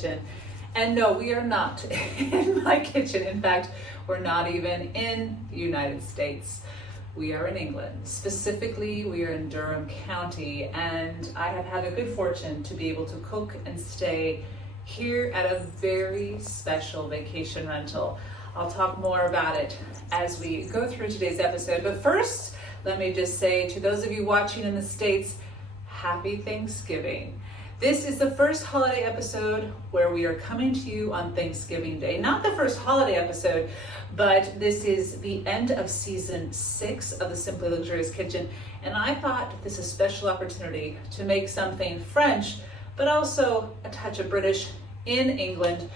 kitchen. And no, we are not in my kitchen. In fact, we're not even in the United States. We are in England. Specifically, we are in Durham County, and I have had the good fortune to be able to cook and stay here at a very special vacation rental. I'll talk more about it as we go through today's episode. But first, let me just say to those of you watching in the States, Happy Thanksgiving. This is the first holiday episode where we are coming to you on Thanksgiving Day. Not the first holiday episode, but this is the end of season 6 of the Simply Luxurious Kitchen. And I thought this is a special opportunity to make something French, but also a touch of British in England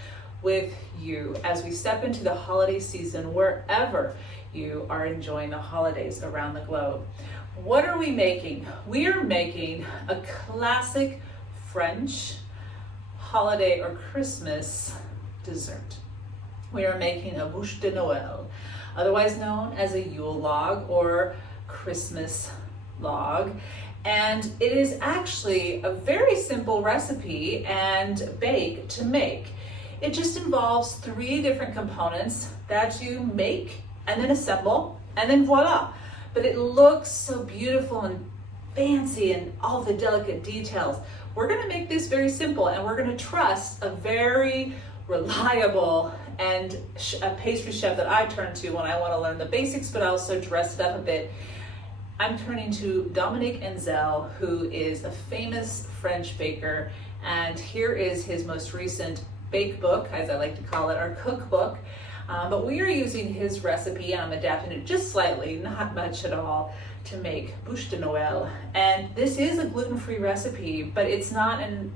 with you as we step into the holiday season wherever you are enjoying the holidays around the globe. What are we making? We are making a classic French holiday or Christmas dessert. We are making a Bûche de Noël, otherwise known as a Yule Log or Christmas log. And it is actually a very simple recipe and bake to make. It just involves 3 different components that you make and then assemble, and then voila. But it looks so beautiful and fancy and all the delicate details. We're gonna make this very simple, and we're gonna trust a very reliable and a pastry chef that I turn to when I wanna learn the basics, but also dress it up a bit. I'm turning to Dominique Ansel, who is a famous French baker, and here is his most recent bake book, as I like to call it, our cookbook. But we are using his recipe, and I'm adapting it just slightly, not much at all, to make Bûche de Noël. And this is a gluten-free recipe, but it's not an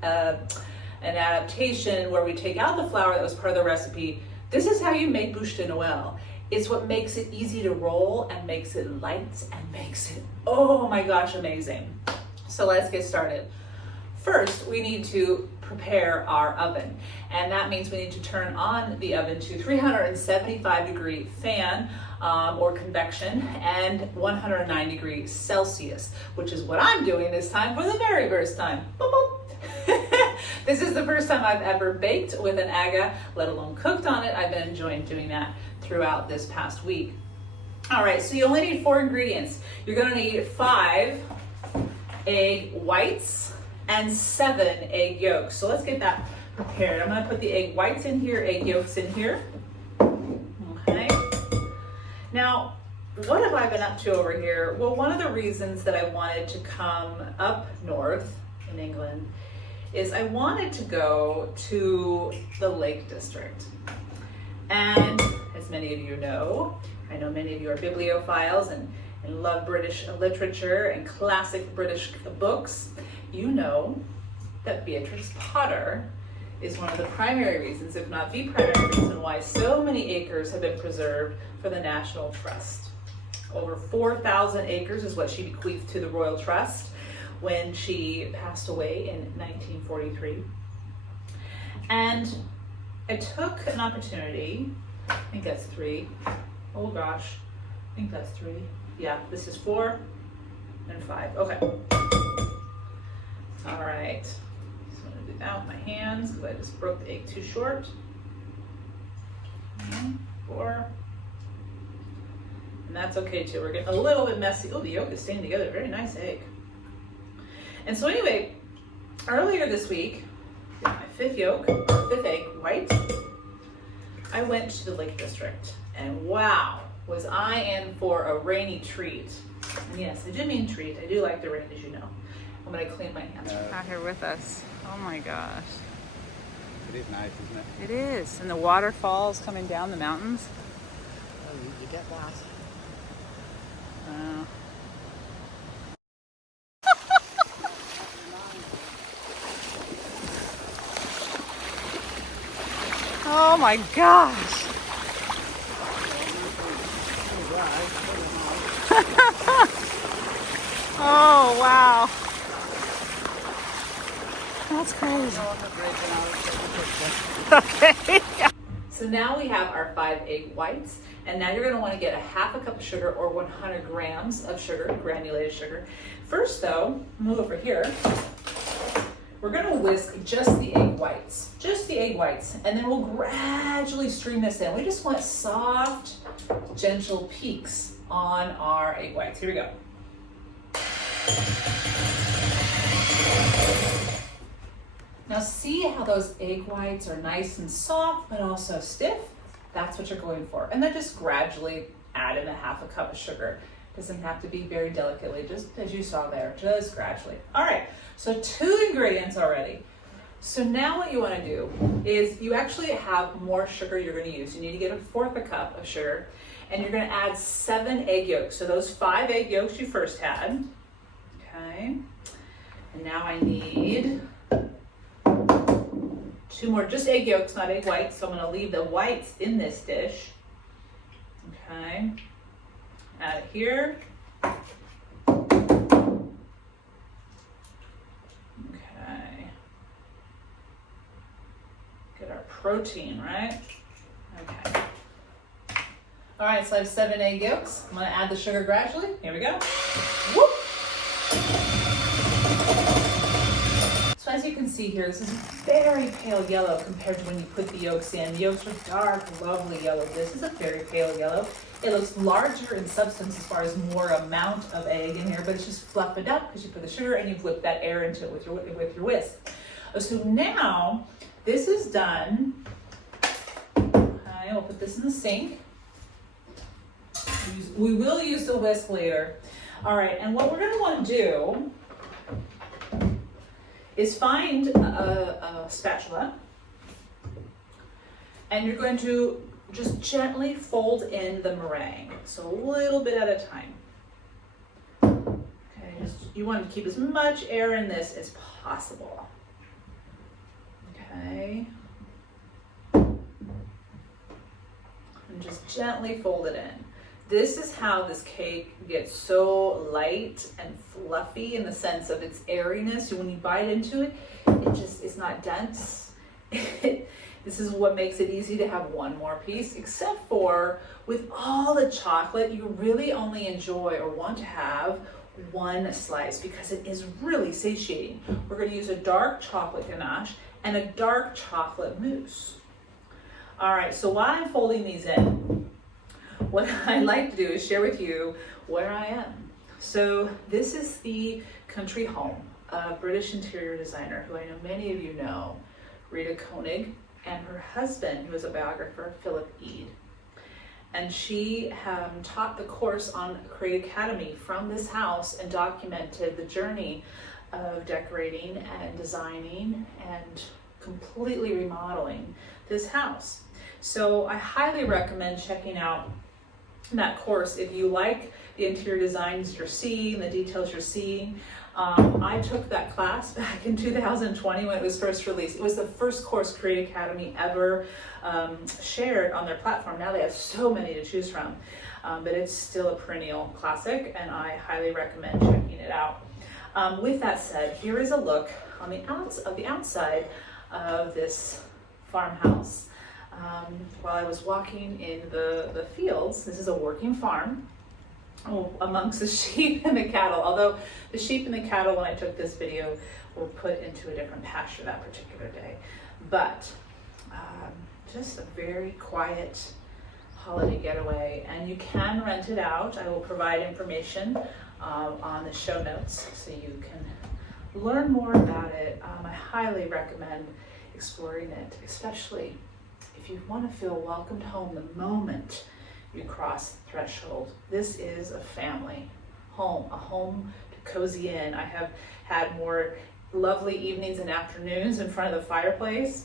adaptation where we take out the flour that was part of the recipe. This is how you make Bûche de Noël. It's what makes it easy to roll and makes it light and makes it, oh my gosh, amazing. So let's get started. First, we need to prepare our oven, and that means we need to turn on the oven to 375-degree fan or convection and 109 degrees Celsius, which is what I'm doing this time for the very first time. Boop, boop. This is the first time I've ever baked with an aga, let alone cooked on it. I've been enjoying doing that throughout this past week. All right, so you only need 4 ingredients. You're gonna need 5 egg whites and 7 egg yolks. So let's get that prepared. I'm gonna put the egg whites in here, egg yolks in here. Okay. Now, what have I been up to over here? Well, one of the reasons that I wanted to come up north in England is I wanted to go to the Lake District. And as many of you know, I know many of you are bibliophiles and love British literature and classic British books. You know that Beatrix Potter is one of the primary reasons, if not the primary reason, why so many acres have been preserved for the National Trust. Over 4,000 acres is what she bequeathed to the Royal Trust when she passed away in 1943. And I took an opportunity, I think that's 3. Oh gosh, I think that's 3. Yeah, this is 4 and 5. Okay. All right. So I'm gonna do that with my hands because I just broke the egg too short. 4. And that's okay too. We're getting a little bit messy. Oh, the yolk is staying together. Very nice egg. And so anyway, earlier this week, my 5th yolk, or 5th egg white, I went to the Lake District, and wow, was I in for a rainy treat. And yes, I do mean treat. I do like the rain, as you know. I'm gonna clean my hands. Out here with us. Oh my gosh. It is nice, isn't it? It is, and the waterfalls coming down the mountains. Oh, you get that. Oh my gosh. Oh wow. That's crazy. Okay. So now we have our 5 egg whites, and now you're going to want to get a 1/2 cup of sugar or 100 grams of sugar, granulated sugar. First though, move over here. we're gonna whisk just the egg whites, and then we'll gradually stream this in. We just want soft, gentle peaks on our egg whites. Here we go. Now see how those egg whites are nice and soft, but also stiff? That's what you're going for. And then just gradually add in a half a cup of sugar. Doesn't have to be very delicately, just as you saw there, just gradually. All right, so 2 ingredients already. So now what you wanna do is you actually have more sugar you're gonna use. You need to get 1/4 cup of sugar, and you're gonna add 7 egg yolks. So those 5 egg yolks you first had, okay? And now I need 2 more, just egg yolks, not egg whites. So I'm gonna leave the whites in this dish, okay? Add it here. Okay. Get our protein, right? Okay. All right, so I have 7 egg yolks. I'm gonna add the sugar gradually. Here we go. Whoop. So as you can see here, this is very pale yellow compared to when you put the yolks in. The yolks are dark, lovely yellow. This is a very pale yellow. It looks larger in substance as far as more amount of egg in here, but it's just fluff it up because you put the sugar and you've whipped that air into it with your whisk. So now this is done. Okay, we'll put this in the sink. We will use the whisk later. All right, and what we're gonna wanna do is find a spatula, and you're going to just gently fold in the meringue, so a little bit at a time. Okay, you want to keep as much air in this as possible. Okay. And just gently fold it in. This is how this cake gets so light and fluffy in the sense of its airiness. When you bite into it, it's not dense. This is what makes it easy to have one more piece, except for with all the chocolate, you really only enjoy or want to have one slice because it is really satiating. We're going to use a dark chocolate ganache and a dark chocolate mousse. All right, so while I'm folding these in, what I like to do is share with you where I am. So this is the country home of a British interior designer who I know many of you know, Rita Konig, and her husband, who is a biographer, Philip Eade. And she taught the course on Create Academy from this house and documented the journey of decorating and designing and completely remodeling this house. So I highly recommend checking out that course if you like the interior designs you're seeing, the details you're seeing. I took that class back in 2020 when it was first released. It was the first course Create Academy ever shared on their platform. Now they have so many to choose from, but it's still a perennial classic, and I highly recommend checking it out. With that said, here is a look on the outside of this farmhouse. While I was walking in the fields, this is a working farm, amongst the sheep and the cattle, although the sheep and the cattle, when I took this video, were put into a different pasture that particular day. But just a very quiet holiday getaway, and you can rent it out. I will provide information on the show notes so you can learn more about it. I highly recommend exploring it, especially if you want to feel welcomed home the moment you cross the threshold. This is a family home, a home to cozy in. I have had more lovely evenings and afternoons in front of the fireplace.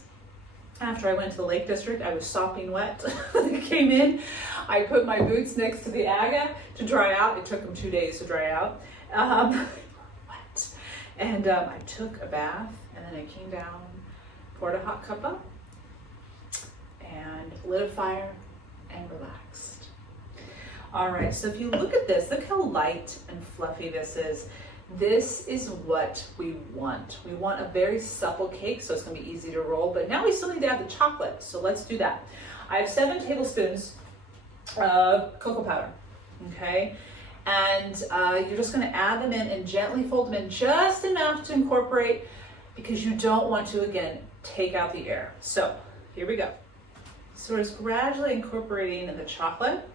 After I went to the Lake District, I was sopping wet. I came in, I put my boots next to the aga to dry out. It took them 2 days to dry out. Wet. And I took a bath, and then I came down, poured a hot cuppa, and lit a fire and relaxed. All right, so if you look at this, look how light and fluffy this is. This is what we want. We want a very supple cake, so it's gonna be easy to roll, but now we still need to add the chocolate, so let's do that. I have 7 tablespoons of cocoa powder, okay? And you're just gonna add them in and gently fold them in just enough to incorporate because you don't want to, again, take out the air. So here we go. So we're just gradually incorporating the chocolate.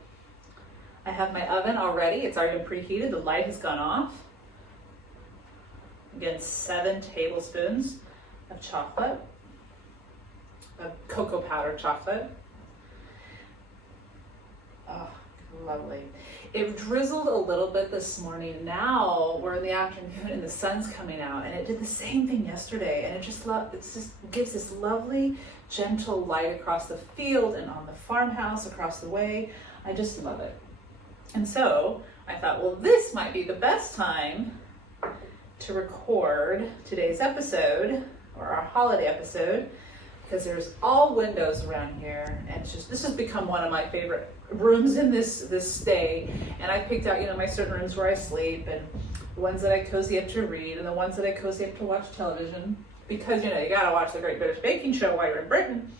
I have my oven already. It's already been preheated. The light has gone off. Again, 7 tablespoons of chocolate, of cocoa powder chocolate. Oh, lovely. It drizzled a little bit this morning. Now we're in the afternoon and the sun's coming out, and it did the same thing yesterday, and it just gives this lovely, gentle light across the field and on the farmhouse across the way. I just love it. And so I thought, well, this might be the best time to record today's episode, or our holiday episode, because there's all windows around here, and this has become one of my favorite rooms in this stay. And I picked out, my certain rooms where I sleep, and the ones that I cozy up to read, and the ones that I cozy up to watch television, because you gotta watch the Great British Baking Show while you're in Britain.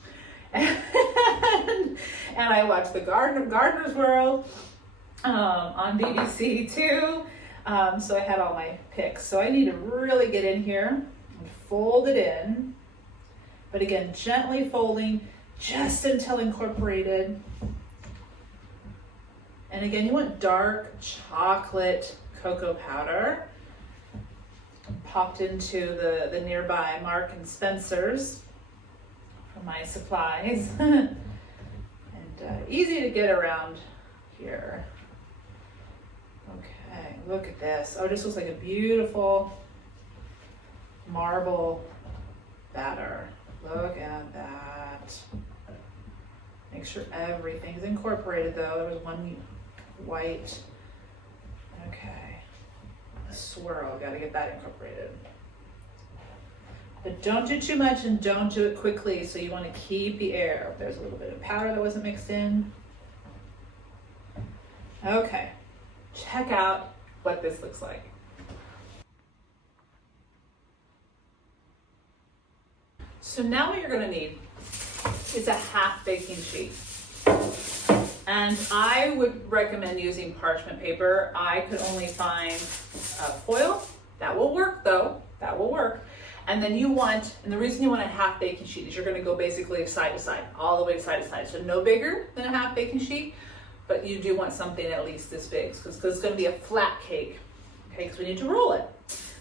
And I watch the Gardener's World on BBC too. So I had all my picks. So I need to really get in here and fold it in. But again, gently folding just until incorporated. And again, you want dark chocolate cocoa powder. Popped into the nearby Mark and Spencer's for my supplies. And easy to get around here. Okay, look at this. Oh, this looks like a beautiful marble batter. Look at that. Make sure everything's incorporated though. There was one white. Okay. Swirl, gotta get that incorporated. But don't do too much and don't do it quickly, so you want to keep the air. There's a little bit of powder that wasn't mixed in. Okay. Check out what this looks like. So now what you're going to need is a half baking sheet. And I would recommend using parchment paper. I could only find foil. That will work though. That will work. And then and the reason you want a half baking sheet is you're going to go basically side to side, all the way side to side. So no bigger than a half baking sheet, but you do want something at least this big because it's going to be a flat cake. Okay, because we need to roll it.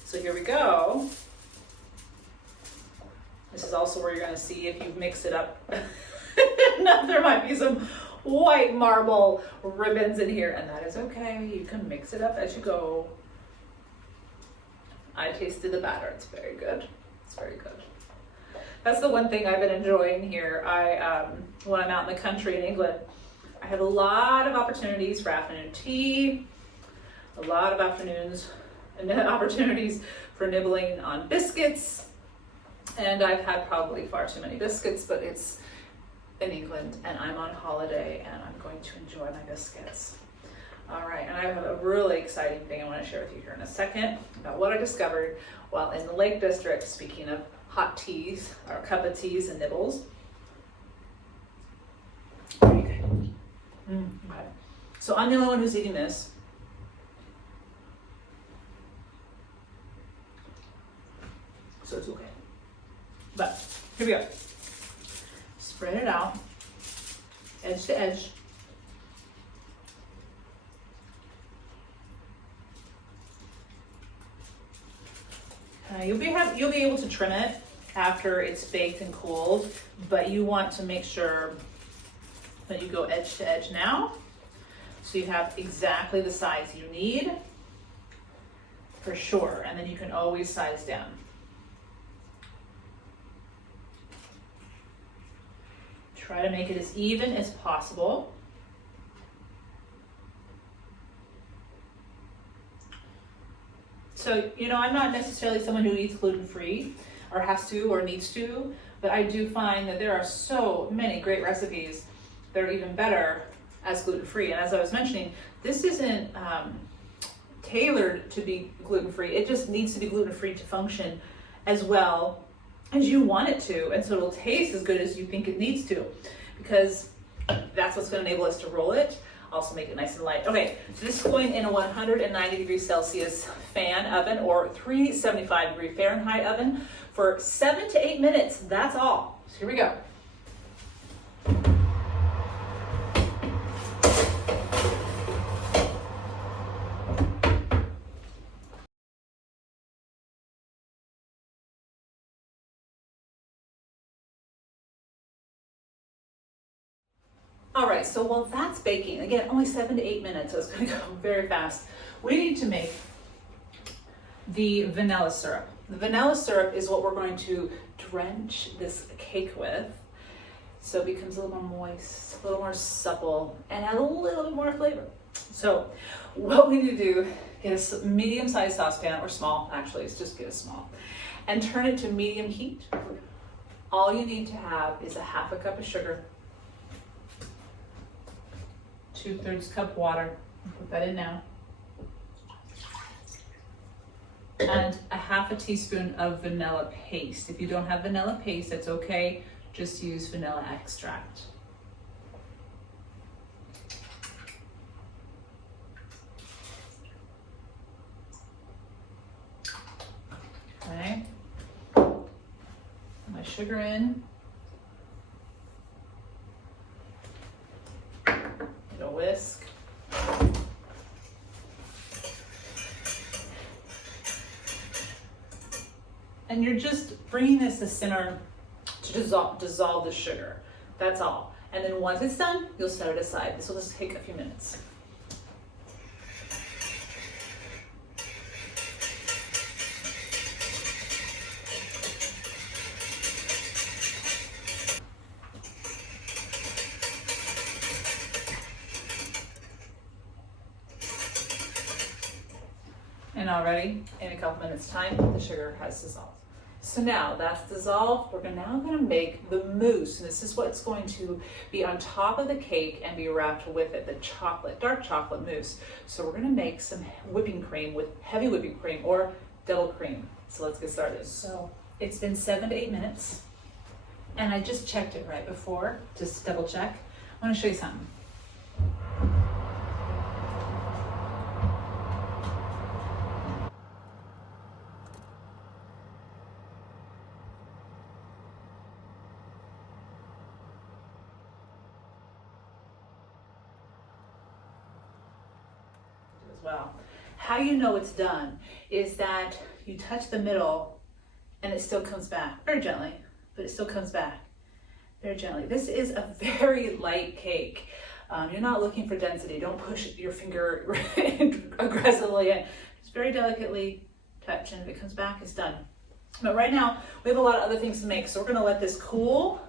So here we go. This is also where you're going to see if you've mixed it up. Now there might be some white marble ribbons in here, and that is okay. You can mix it up as you go. I tasted the batter. It's very good. It's very good. That's the one thing I've been enjoying here. When I'm out in the country in England, I have a lot of opportunities for afternoon tea, a lot of opportunities for nibbling on biscuits. And I've had probably far too many biscuits, but it's in England and I'm on holiday and I'm going to enjoy my biscuits. All right, and I have a really exciting thing I want to share with you here in a second about what I discovered while in the Lake District, speaking of hot teas, or cup of teas and nibbles. Okay. Okay. So I'm the only one who's eating this. So it's okay. But here we go. Spread it out, edge to edge. You'll be able to trim it after it's baked and cooled, but you want to make sure that you go edge to edge now, so you have exactly the size you need for sure, and then you can always size down. Try to make it as even as possible. So, I'm not necessarily someone who eats gluten-free or has to or needs to, but I do find that there are so many great recipes that are even better as gluten-free. And as I was mentioning, this isn't tailored to be gluten-free. It just needs to be gluten-free to function as well as you want it to, and so it'll taste as good as you think it needs to, because that's what's going to enable us to roll it. also make it nice and light. Okay, so this is going in a 190 degrees Celsius fan oven or 375 degree Fahrenheit oven for 7 to 8 minutes. That's all. So here we go. All right, so while that's baking, again, only 7 to 8 minutes, so it's gonna go very fast. We need to make the vanilla syrup. The vanilla syrup is what we're going to drench this cake with, so it becomes a little more moist, a little more supple, and add a little bit more flavor. So what we need to do, get a medium-sized saucepan, or small, actually, it's just get a small, and turn it to medium heat. All you need to have is a half a cup of sugar, 2/3 cup water, put that in now, and a half a teaspoon of vanilla paste. If you don't have vanilla paste, that's okay, just use vanilla extract. Okay, put my sugar in. A whisk. And you're just bringing this to simmer to dissolve the sugar. That's all. And then once it's done, you'll set it aside. This will just take a few minutes. And already, in a couple minutes time, the sugar has dissolved. So now that's dissolved, we're now gonna make the mousse. And this is what's going to be on top of the cake and be wrapped with it, the chocolate, dark chocolate mousse. So we're gonna make some whipping cream with heavy whipping cream or double cream. So let's get started. So it's been 7 to 8 minutes and I just checked it right before, just double check. I wanna show you something. Well, how you know it's done is that you touch the middle and it still comes back very gently, but it still comes back very gently. This is a very light cake. You're not looking for density. Don't push your finger aggressively in. Just very delicately touch, and if it comes back, it's done. But right now, we have a lot of other things to make, so we're gonna let this cool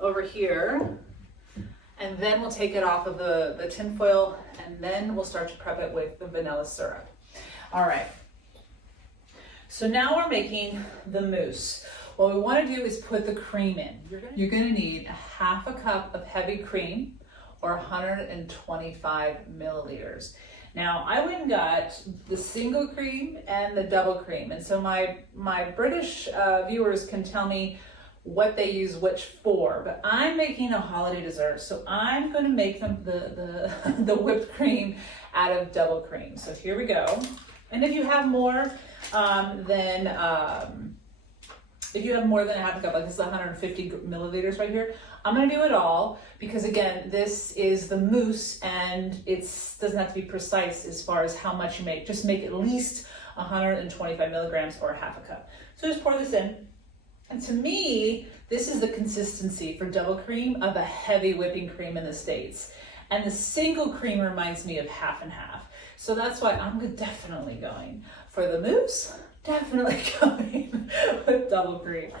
over here. And then we'll take it off of the tin foil, and then we'll start to prep it with the vanilla syrup. All right, so now we're making the mousse. What we wanna do is put the cream in. You're gonna need a half a cup of heavy cream, or 125 milliliters. Now, I went and got the single cream and the double cream, and so my British viewers can tell me what they use which for, but I'm making a holiday dessert, so I'm going to make them the whipped cream out of double cream. So here we go. And if you have more than a half a cup, like this is 150 milliliters right here, I'm going to do it all because again, this is the mousse and it doesn't have to be precise as far as how much you make. Just make at least 125 milligrams or a half a cup. So just pour this in. And to me, this is the consistency for double cream of a heavy whipping cream in the States. And the single cream reminds me of half and half. So that's why I'm definitely going for the mousse, definitely going with double cream.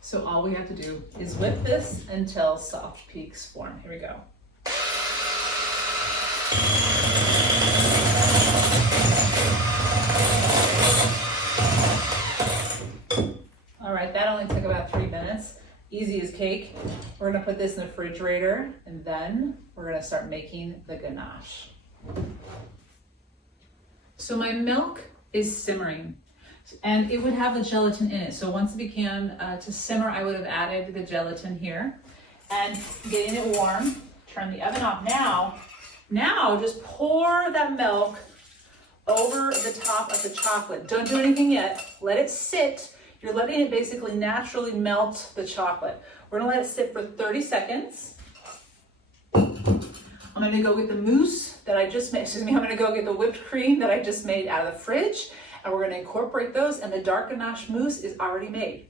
So all we have to do is whip this until soft peaks form. Here we go. All right, that only took about 3 minutes. Easy as cake. We're gonna put this in the refrigerator and then we're gonna start making the ganache. So my milk is simmering and it would have the gelatin in it. So once it began to simmer, I would have added the gelatin here and getting it warm, Turn the oven off now. Now just pour that milk over the top of the chocolate. Don't do anything yet. Let it sit. You're letting it basically naturally melt the chocolate. We're gonna let it sit for 30 seconds. I'm gonna go get the mousse that I just made. I'm gonna go get the whipped cream that I just made out of the fridge, and we're gonna incorporate those, and the dark ganache mousse is already made.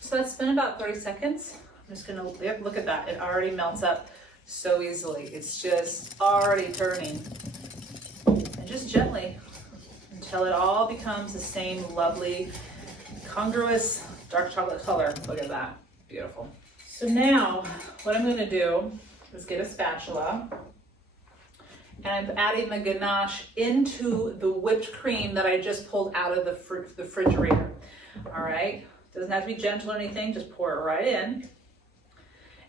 So that's been about 30 seconds. I'm just gonna, look at that. It already melts up so easily. It's just already turning. And just gently until it all becomes the same lovely, congruous dark chocolate color. Look at that, beautiful. So now what I'm gonna do is get a spatula, and I'm adding the ganache into the whipped cream that I just pulled out of the refrigerator. All right, doesn't have to be gentle or anything, just pour it right in.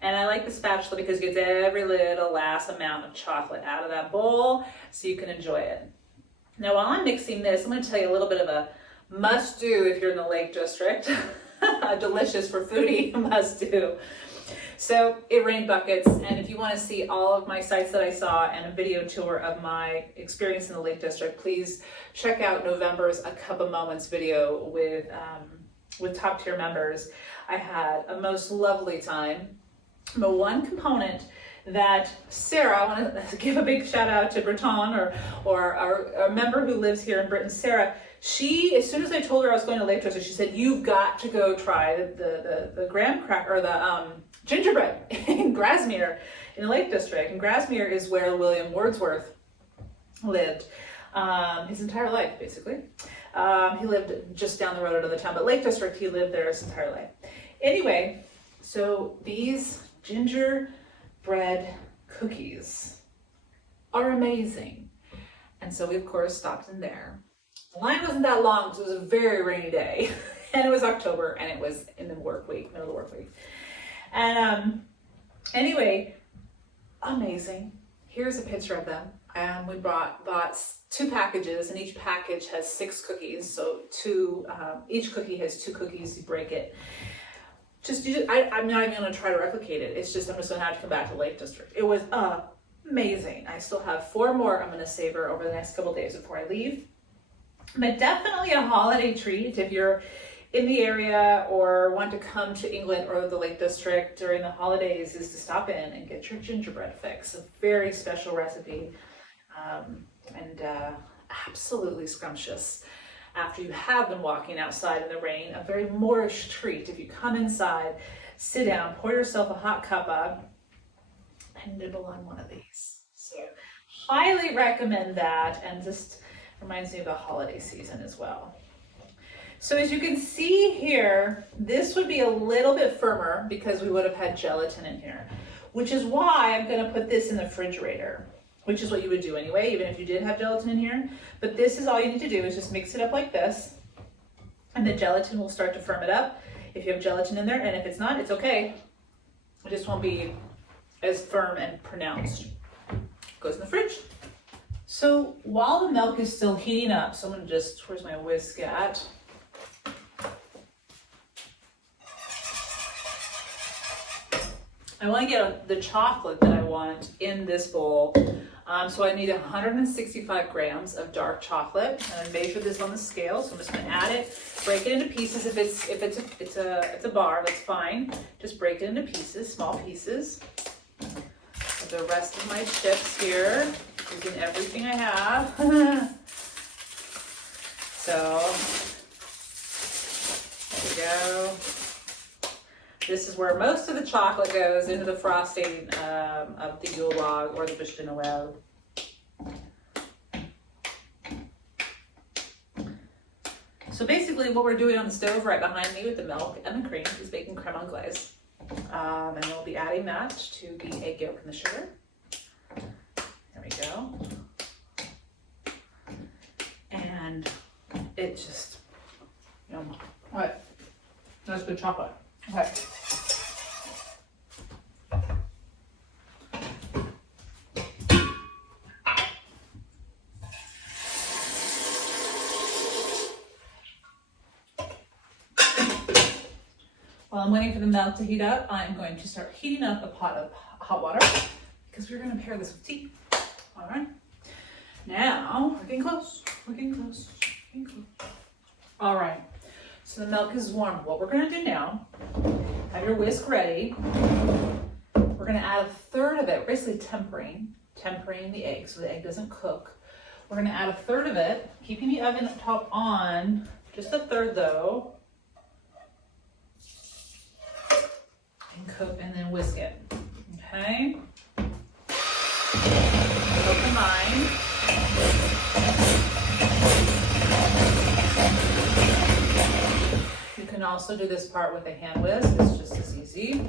And I like the spatula because it gets every little last amount of chocolate out of that bowl so you can enjoy it. Now while I'm mixing this, I'm gonna tell you a little bit of a must do if you're in the Lake District. A delicious for foodie must do. So it rained buckets, and if you want to see all of my sites that I saw and a video tour of my experience in the Lake District, please check out November's A Cup of Moments video with top tier members. I had a most lovely time. But one component that Sarah, I want to give a big shout out to Breton or our member who lives here in Britain, Sarah. She, as soon as I told her I was going to Lake District, she said, "You've got to go try the graham cracker or the gingerbread in Grasmere in the Lake District." And Grasmere is where William Wordsworth lived his entire life, basically. He lived just down the road out of the town, but Lake District, he lived there his entire life. Anyway, so these gingerbread cookies are amazing. And so we, of course, stopped in there. The line wasn't that long because it was a very rainy day. And it was October, and it was in the work week, middle of the work week. And anyway, amazing. Here's a picture of them. We bought 2 packages, and each package has 6 cookies. So each cookie has 2 cookies. You break it. I'm not even going to try to replicate it. It's just I'm just going to have to come back to Lake District. It was amazing. I still have 4 more I'm going to savor over the next couple days before I leave. But definitely a holiday treat if you're in the area or want to come to England or the Lake District during the holidays, is to stop in and get your gingerbread fix. A very special recipe and absolutely scrumptious. After you have been walking outside in the rain, a very Moorish treat. If you come inside, sit down, pour yourself a hot cuppa, and nibble on one of these. So highly recommend that, and just reminds me of the holiday season as well. So as you can see here, this would be a little bit firmer because we would have had gelatin in here, which is why I'm going to put this in the refrigerator, which is what you would do anyway, even if you did have gelatin in here. But this is all you need to do, is just mix it up like this, and the gelatin will start to firm it up if you have gelatin in there, and if it's not, it's okay. It just won't be as firm and pronounced. Goes in the fridge. So while the milk is still heating up, so I'm gonna just, where's my whisk at? I want to get the chocolate that I want in this bowl. So I need 165 grams of dark chocolate, and I measured this on the scale. So I'm just going to add it, break it into pieces. If it's a bar, that's fine. Just break it into pieces, small pieces. With the rest of my chips here, using everything I have. So there we go. This is where most of the chocolate goes, into the frosting of the Yule Log or the Bûche de Noël. So basically what we're doing on the stove right behind me with the milk and the cream is making creme anglaise. And we'll be adding that to the egg yolk and the sugar. There we go. And it just, what? That's good chocolate. Okay. While I'm waiting for the milk to heat up, I'm going to start heating up a pot of hot water because we're gonna pair this with tea. All right. Now, we're getting close, we're getting close, we're getting close. All right, so the milk is warm. What we're gonna do now, have your whisk ready. We're gonna add a third of it, basically tempering the egg so the egg doesn't cook. We're gonna add a third of it, keeping the oven top on, just a third though. And cook and then whisk it, okay? Open mind. You can also do this part with a hand whisk, it's just as easy.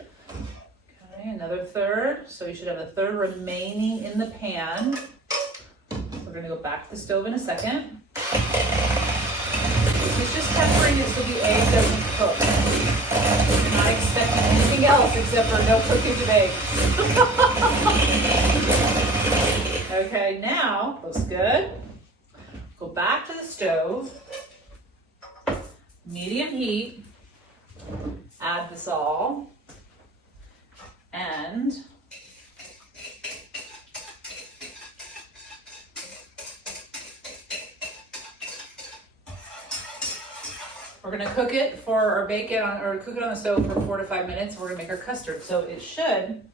Okay, another third. So you should have a third remaining in the pan. We're gonna go back to the stove in a second. It's just tempering it so the egg doesn't cook. You're not expecting anything else except for no cooking of eggs. Okay, now, looks good. Go back to the stove. Medium heat. Add this all. And we're gonna cook it or bake it on, or cook it on the stove for 4 to 5 minutes. We're gonna make our custard. So it should,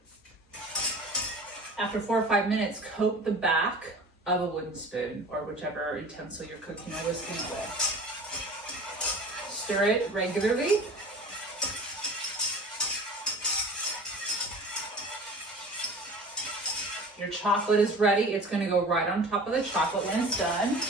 after 4 or 5 minutes, coat the back of a wooden spoon or whichever utensil you're cooking or whisking with. Stir it regularly. Your chocolate is ready. It's gonna go right on top of the chocolate when it's done.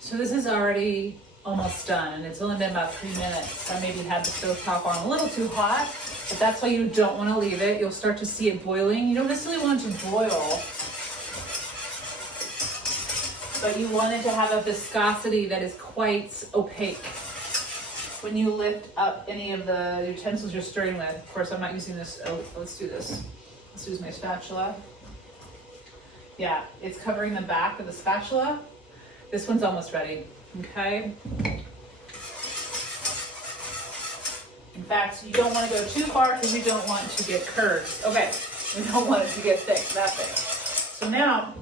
So this is already almost done, and it's only been about 3 minutes. I maybe had the stove top on a little too hot, but that's why you don't want to leave it. You'll start to see it boiling. You don't necessarily want it to boil, but you want it to have a viscosity that is quite opaque. When you lift up any of the utensils you're stirring with, of course I'm not using this, let's do this. Let's use my spatula. Yeah, it's covering the back of the spatula. This one's almost ready, okay? In fact, you don't want to go too far because you don't want to get curds. Okay, we don't want it to get thick, that thick. So now,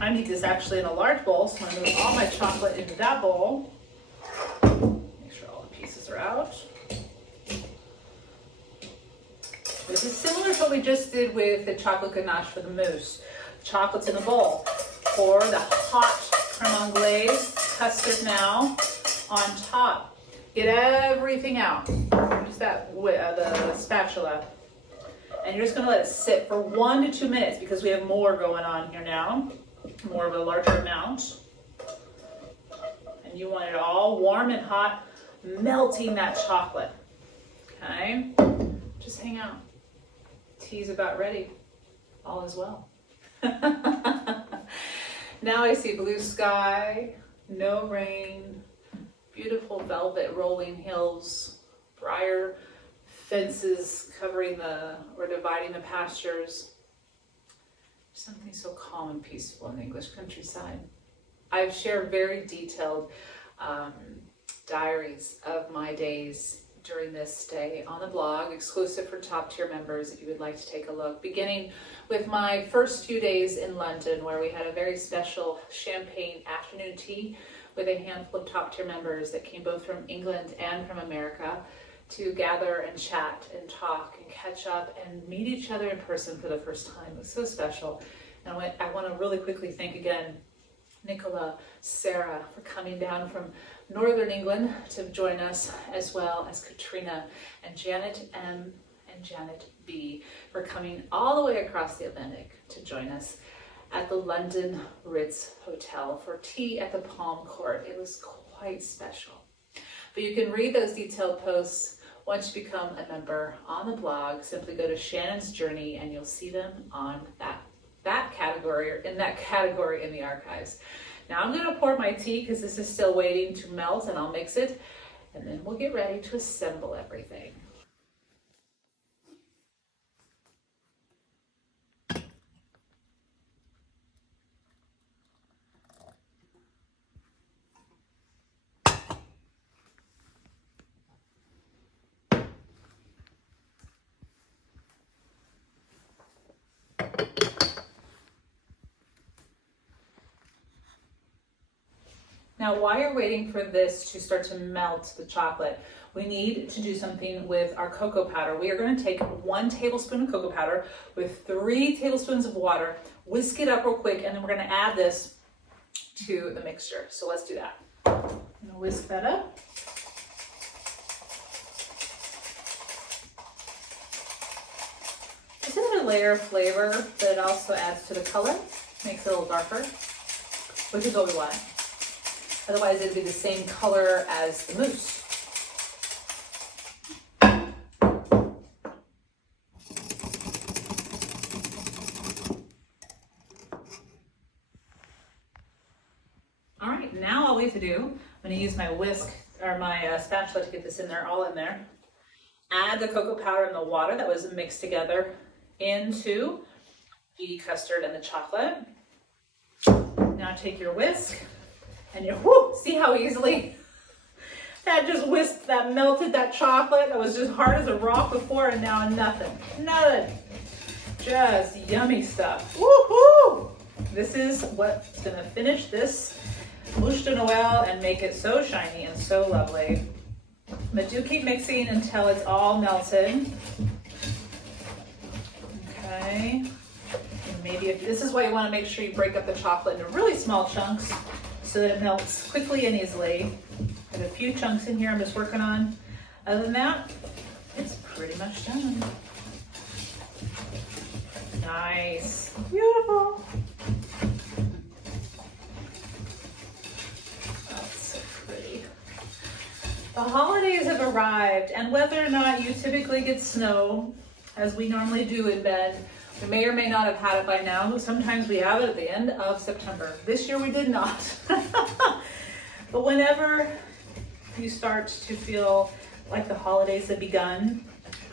I need this actually in a large bowl, so I'm going to move all my chocolate into that bowl. Make sure all the pieces are out. This is similar to what we just did with the chocolate ganache for the mousse. Chocolate's in the bowl. Pour the hot creme anglaise custard now on top. Get everything out. Use that the spatula. And you're just going to let it sit for 1 to 2 minutes because we have more going on here now. More of a larger amount. And you want it all warm and hot, melting that chocolate. Okay? Just hang out. Tea's about ready. All is well. Now I see blue sky, no rain, beautiful velvet rolling hills, briar fences covering or dividing the pastures. Something so calm and peaceful in the English countryside. I've shared very detailed diaries of my days during this stay on the blog, exclusive for top tier members if you would like to take a look, beginning with my first few days in London, where we had a very special champagne afternoon tea with a handful of top tier members that came both from England and from America to gather and chat and talk and catch up and meet each other in person for the first time. It was so special. And I want to really quickly thank again Nicola, Sarah for coming down from Northern England to join us, as well as Katrina and Janet M and Janet B for coming all the way across the Atlantic to join us at the London Ritz Hotel for tea at the Palm Court. It was quite special. But you can read those detailed posts once you become a member on the blog. Simply go to Shannon's Journey and you'll see them on that category, or in that category in the archives. Now I'm going to pour my tea because this is still waiting to melt, and I'll mix it, and then we'll get ready to assemble everything. Now, while you're waiting for this to start to melt the chocolate, we need to do something with our cocoa powder. We are going to take 1 tablespoon of cocoa powder with 3 tablespoons of water, whisk it up real quick, and then we're going to add this to the mixture. So let's do that. I'm going to whisk that up. It's another layer of flavor, but it also adds to the color, makes it a little darker, which is what we want. Otherwise, it'd be the same color as the mousse. All right, now all we have to do, I'm going to use my whisk or my spatula to get this in there, all in there. Add the cocoa powder and the water that was mixed together into the custard and the chocolate. Now take your whisk and you, see how easily that just whisked, that melted that chocolate. That was just hard as a rock before, and now nothing. Just yummy stuff. Woohoo! This is what's gonna finish this Bûche de Noël and make it so shiny and so lovely. But do keep mixing until it's all melted. Okay. And maybe if this is why you want to make sure you break up the chocolate into really small chunks so that it melts quickly and easily. I have a few chunks in here I'm just working on. Other than that, it's pretty much done. Nice. Beautiful. The holidays have arrived, and whether or not you typically get snow, as we normally do in Bend, we may or may not have had it by now. Sometimes we have it at the end of September. This year we did not. But whenever you start to feel like the holidays have begun,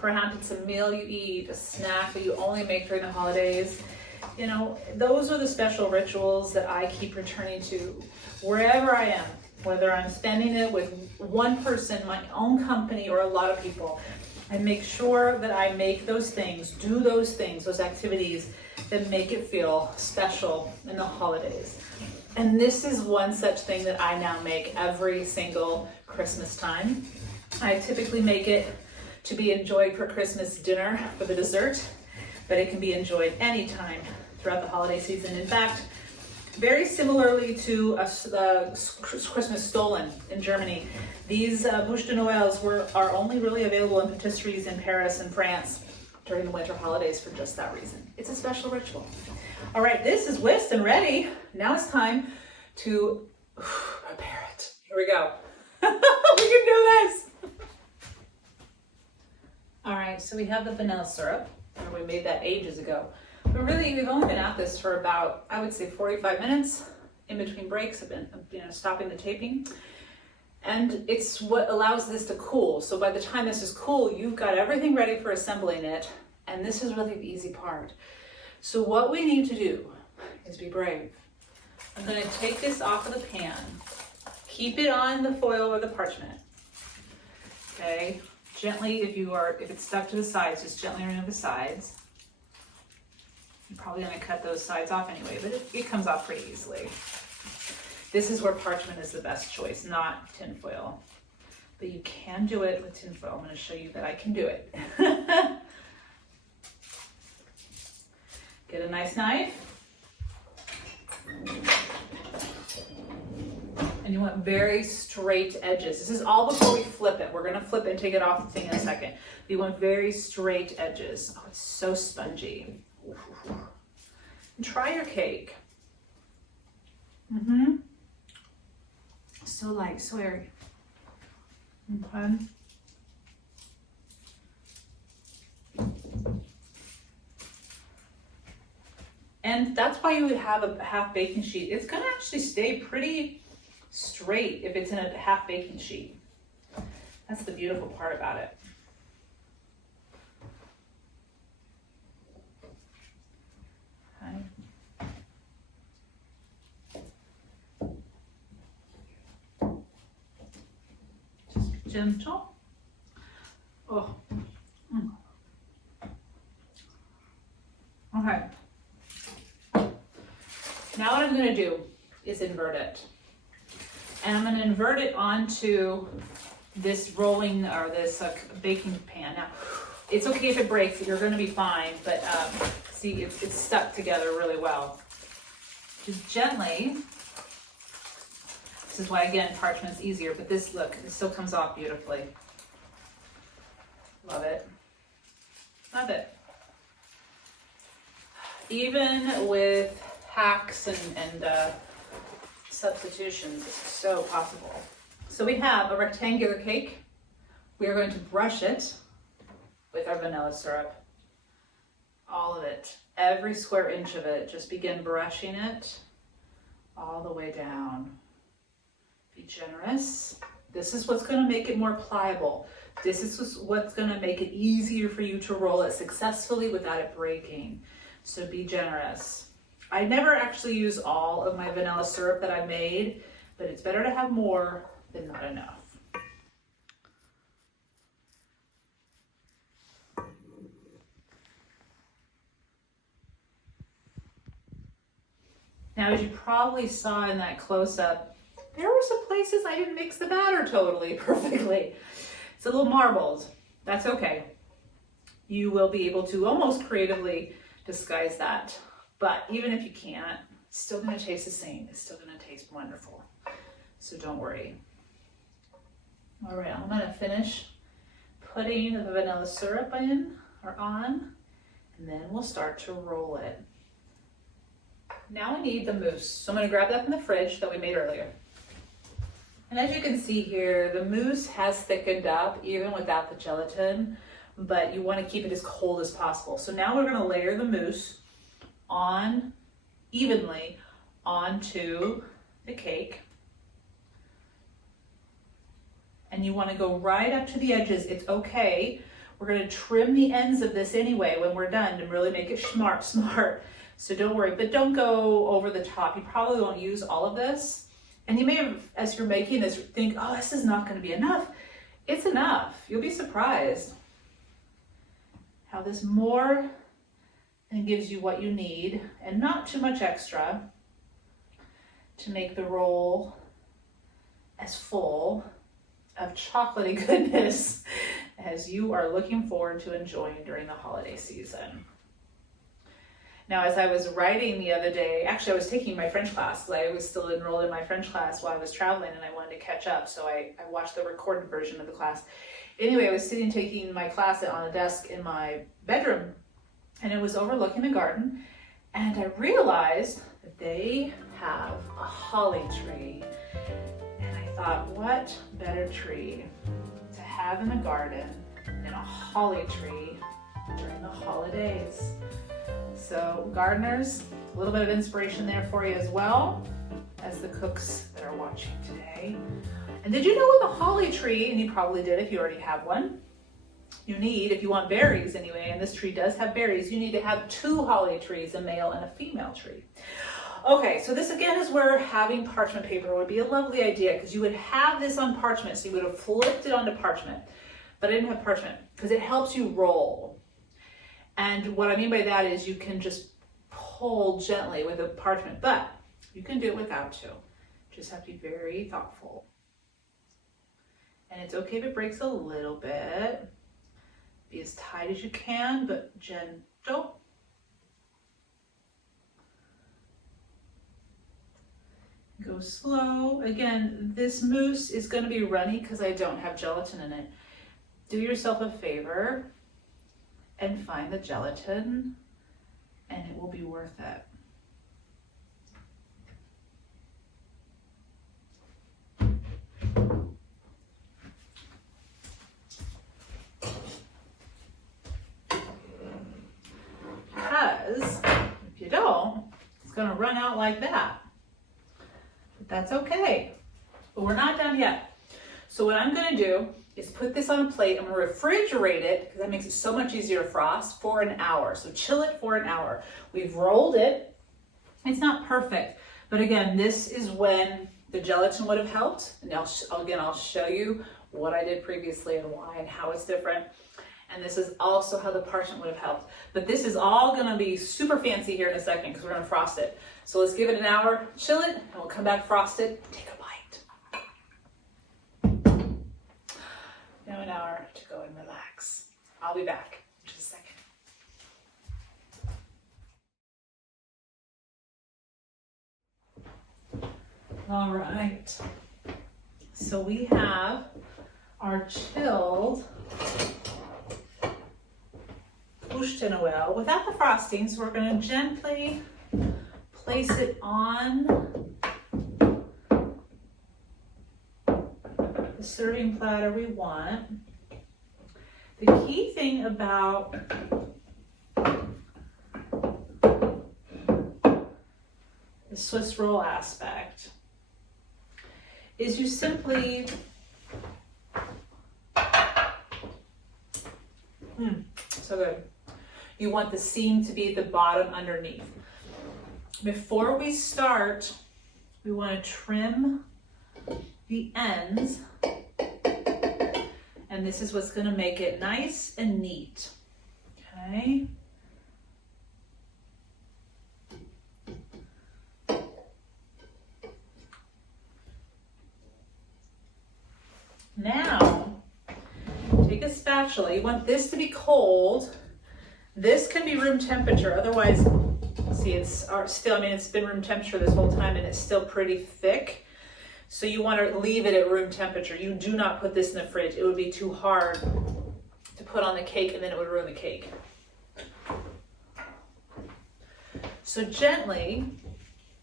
perhaps it's a meal you eat, a snack that you only make during the holidays, you know, those are the special rituals that I keep returning to wherever I am. Whether I'm spending it with one person, my own company, or a lot of people, I make sure that I make those things, do those things, those activities that make it feel special in the holidays. And this is one such thing that I now make every single Christmas time. I typically make it to be enjoyed for Christmas dinner for the dessert, but it can be enjoyed anytime throughout the holiday season. In fact, very similarly to Christmas Stollen in Germany, these Bûche de Noëls are only really available in patisseries in Paris and France during the winter holidays for just that reason. It's a special ritual. All right, this is whisked and ready. Now it's time to prepare it. Here we go. We can do this. All right, so we have the vanilla syrup. We made that ages ago. But really, we've only been at this for about, I would say, 45 minutes. In between breaks, I've been, stopping the taping. And it's what allows this to cool. So by the time this is cool, you've got everything ready for assembling it. And this is really the easy part. So what we need to do is be brave. I'm going to take this off of the pan. Keep it on the foil or the parchment. Okay, gently, if it's stuck to the sides, just gently remove the sides. You're probably going to cut those sides off anyway, but it comes off pretty easily. This is where parchment is the best choice, not tinfoil. But you can do it with tinfoil. I'm going to show you that I can do it. Get a nice knife. And you want very straight edges. This is all before we flip it. We're going to flip it and take it off the thing in a second. You want very straight edges. Oh, it's so spongy. And try your cake. So light, so airy. Okay. And that's why you would have a half baking sheet. It's gonna actually stay pretty straight if it's in a half baking sheet. That's the beautiful part about it. Just be gentle. Oh. Okay. Now what I'm going to do is invert it. And I'm gonna invert it onto this rolling, or this baking pan. Now, it's okay if it breaks, you're gonna be fine, but see, it's stuck together really well. Just gently. This is why, again, parchment's easier, but this, look, it still comes off beautifully. Love it. Love it. Even with hacks and substitutions, it's so possible. So we have a rectangular cake. We are going to brush it with our vanilla syrup. All of it, every square inch of it. Just begin brushing it all the way down. Be generous. This is what's going to make it more pliable. This is what's going to make it easier for you to roll it successfully without it breaking. So be generous. I never actually use all of my vanilla syrup that I made, but it's better to have more than not enough. Now, as you probably saw in that close-up, there were some places I didn't mix the batter totally perfectly. It's a little marbled. That's okay. You will be able to almost creatively disguise that. But even if you can't, it's still gonna taste the same. It's still gonna taste wonderful. So don't worry. All right, I'm gonna finish putting the vanilla syrup in or on, and then we'll start to roll it. Now I need the mousse. So I'm gonna grab that from the fridge that we made earlier. And as you can see here, the mousse has thickened up even without the gelatin, but you want to keep it as cold as possible. So now we're going to layer the mousse on evenly onto the cake. And you want to go right up to the edges. It's okay. We're going to trim the ends of this anyway when we're done to really make it smart. So don't worry, but don't go over the top. You probably won't use all of this. And you may have, as you're making this, think, oh, this is not going to be enough. It's enough. You'll be surprised how this more than gives you what you need, and not too much extra, to make the roll as full of chocolatey goodness as you are looking forward to enjoying during the holiday season. Now, as I was writing the other day, actually I was taking my French class. I was still enrolled in my French class while I was traveling, and I wanted to catch up, so I watched the recorded version of the class. Anyway, I was sitting taking my class on a desk in my bedroom, and it was overlooking the garden, and I realized that they have a holly tree. And I thought, what better tree to have in the garden than a holly tree during the holidays? So gardeners, a little bit of inspiration there for you as well as the cooks that are watching today. And did you know with a holly tree, and you probably did if you already have one, you need, if you want berries anyway, and this tree does have berries, you need to have 2 holly trees, a male and a female tree. Okay, so this again is where having parchment paper would be a lovely idea, because you would have this on parchment, so you would have flipped it onto parchment. But I didn't have parchment because it helps you roll. And what I mean by that is you can just pull gently with a parchment, but you can do it without to. Just have to be very thoughtful. And it's okay if it breaks a little bit. Be as tight as you can, but gentle. Go slow. Again, this mousse is going to be runny because I don't have gelatin in it. Do yourself a favor and find the gelatin, and it will be worth it. Because if you don't, it's going to run out like that. But that's okay. But we're not done yet. So what I'm going to do is put this on a plate. I'm going to refrigerate it because that makes it so much easier to frost for an hour. So chill it for an hour. We've rolled it. It's not perfect, but again, this is when the gelatin would have helped. And I'll show you what I did previously and why and how it's different. And this is also how the parchment would have helped. But this is all going to be super fancy here in a second because we're going to frost it. So let's give it an hour, chill it, and we'll come back, frost it, take a bite. Now an hour to go and relax. I'll be back in just a second. All right, so we have our chilled Bûche de Noël without the frosting, so we're going to gently place it on the serving platter we want. The key thing about the Swiss roll aspect is you simply so good. You want the seam to be at the bottom underneath. Before we start, we want to trim the ends, and this is what's going to make it nice and neat. Okay. Now, take a spatula. You want this to be cold. This can be room temperature. Otherwise, see, it's still, I mean, it's been room temperature this whole time and it's still pretty thick. So you want to leave it at room temperature. You do not put this in the fridge. It would be too hard to put on the cake and then it would ruin the cake. So gently,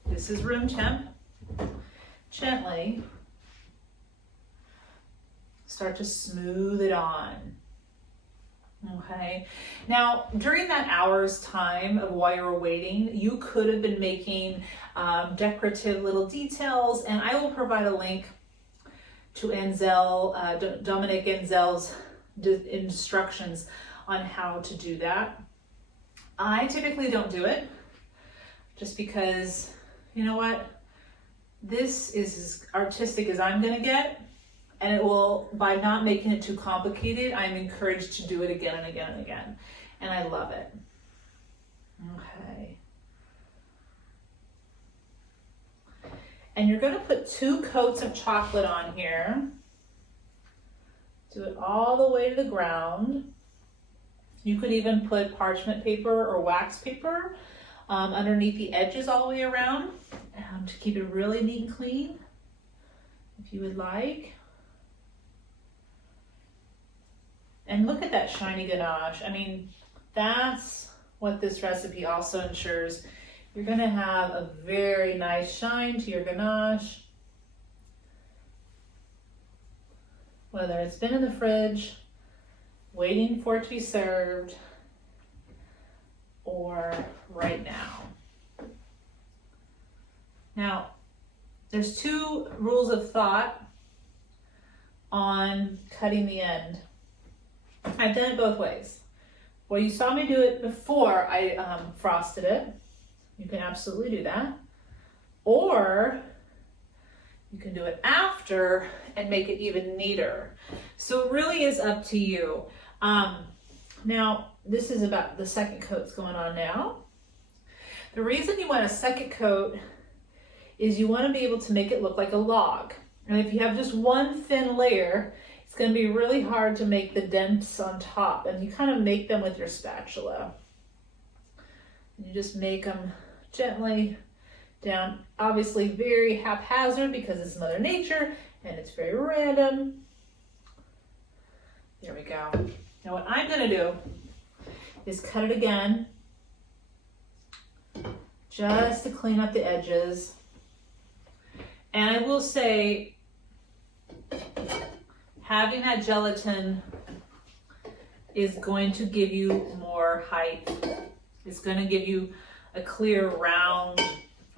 this is room temp, gently start to smooth it on. Okay, now during that hour's time of while you were waiting, you could have been making decorative little details, and I will provide a link to Dominique Ansel's instructions on how to do that. I typically don't do it just because, you know what, this is as artistic as I'm gonna get. And it will, by not making it too complicated, I'm encouraged to do it again and again and again. And I love it. Okay. And you're gonna put 2 coats of chocolate on here. Do it all the way to the ground. You could even put parchment paper or wax paper underneath the edges all the way around to keep it really neat and clean, if you would like. And look at that shiny ganache. I mean, that's what this recipe also ensures. You're gonna have a very nice shine to your ganache. Whether it's been in the fridge, waiting for it to be served, or right now. Now, there's 2 rules of thought on cutting the end. I've done it both ways. Well, you saw me do it before I frosted it. You can absolutely do that. Or you can do it after and make it even neater. So it really is up to you. Now, this is about the second coat's going on now. The reason you want a second coat is you want to be able to make it look like a log. And if you have just one thin layer, it's going to be really hard to make the dents on top, and you kind of make them with your spatula. You just make them gently down, obviously very haphazard because it's Mother Nature and it's very random. There we go. Now what I'm going to do is cut it again just to clean up the edges. And I will say, having that gelatin is going to give you more height. It's going to give you a clear round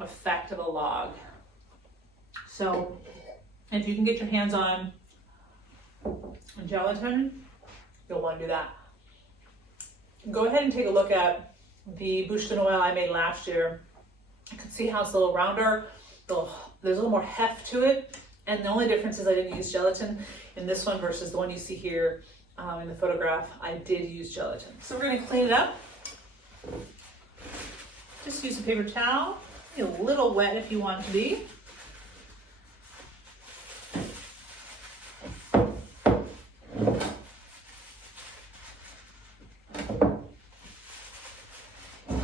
effect of a log. So if you can get your hands on gelatin, you'll want to do that. Go ahead and take a look at the Bûche de Noël I made last year. You can see how it's a little rounder. There's a little more heft to it. And the only difference is I didn't use gelatin in this one versus the one you see here in the photograph. I did use gelatin. So we're going to clean it up. Just use a paper towel. Be a little wet if you want it to be.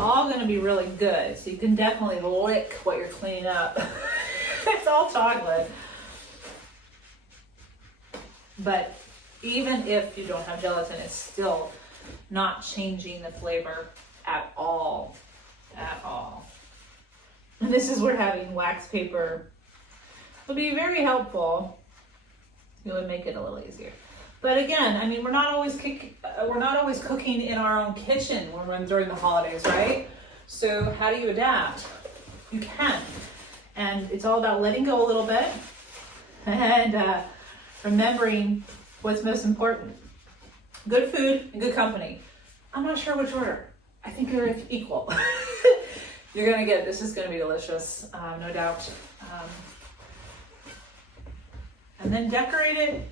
all gonna be really good. So you can definitely lick what you're cleaning up. It's all chocolate. But even if you don't have gelatin, it's still not changing the flavor at all. At all. And this is where having wax paper would be very helpful. It would make it a little easier. But again, I mean, we're not always cooking in our own kitchen when during the holidays, right? So how do you adapt? You can. And it's all about letting go a little bit and remembering what's most important. Good food and good company. I'm not sure which order. I think they're equal. You're gonna get, this is gonna be delicious, no doubt. And then decorate it.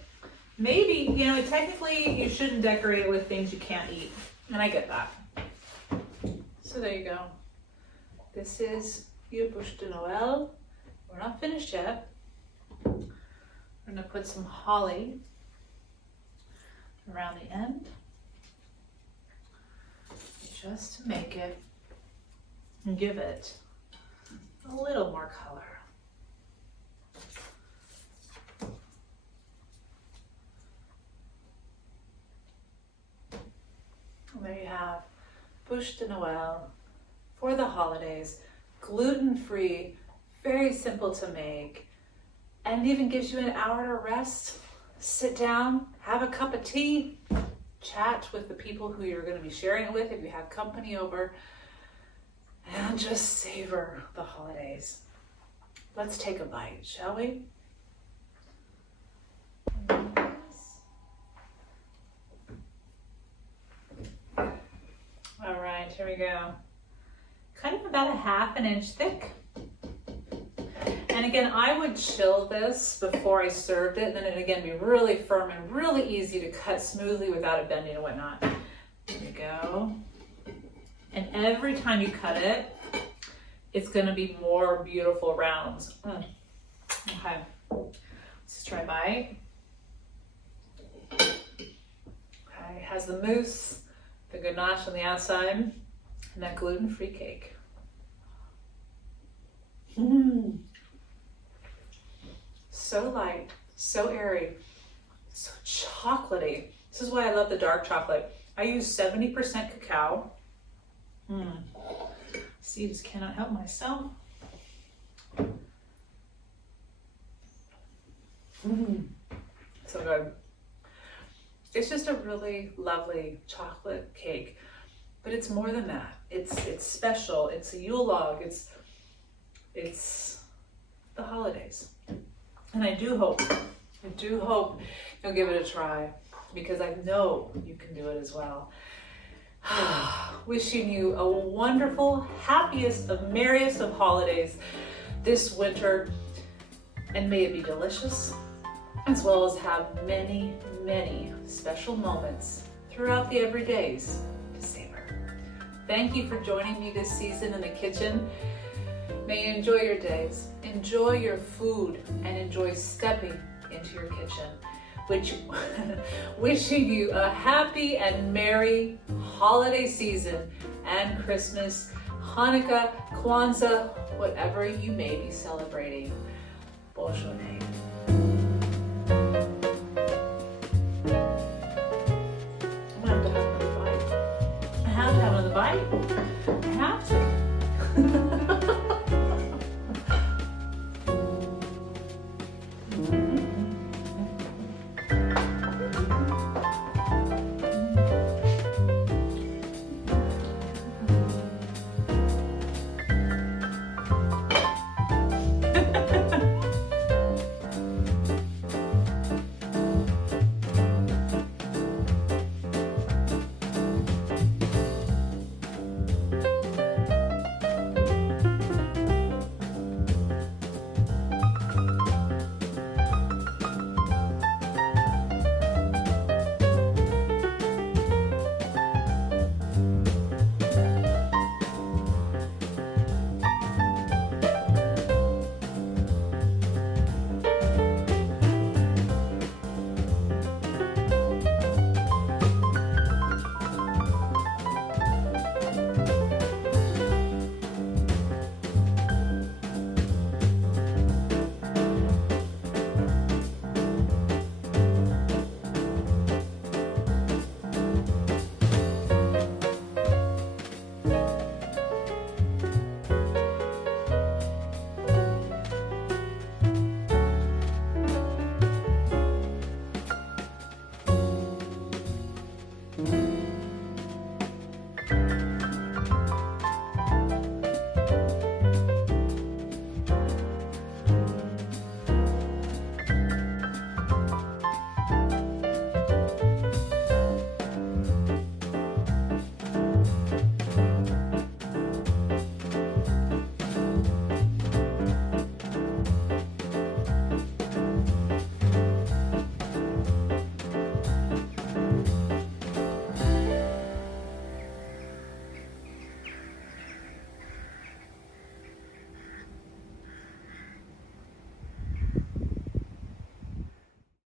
Maybe, you know, technically you shouldn't decorate it with things you can't eat. And I get that. So there you go. This is your Bûche de Noël. We're not finished yet. We're gonna put some holly around the end, just to make it and give it a little more color. And there you have Bûche de Noël for the holidays, gluten-free, very simple to make, and even gives you an hour to rest. Sit down, have a cup of tea, chat with the people who you're going to be sharing it with if you have company over, and just savor the holidays. Let's take a bite, shall we? All right, here we go. Kind of about a ½ inch thick. And again, I would chill this before I served it, and then it again be really firm and really easy to cut smoothly without it bending and whatnot. There you go. And every time you cut it, it's gonna be more beautiful rounds. Okay, let's try a bite. Okay, it has the mousse, the ganache on the outside, and that gluten-free cake. So light, so airy, so chocolatey. This is why I love the dark chocolate. I use 70% cacao. See, just cannot help myself. So good. It's just a really lovely chocolate cake, but it's more than that. It's special. It's a Yule Log. It's the holidays. And I do hope you'll give it a try, because I know you can do it as well. Wishing you a wonderful, happiest, of merriest of holidays this winter, and may it be delicious, as well as have many, many special moments throughout the everydays to savor. Thank you for joining me this season in the kitchen. May you enjoy your days, enjoy your food, and enjoy stepping into your kitchen. Wishing you a happy and merry holiday season and Christmas, Hanukkah, Kwanzaa, whatever you may be celebrating. Bûche de Noël. I'm gonna have to have another bite. I have to have another bite. I have to.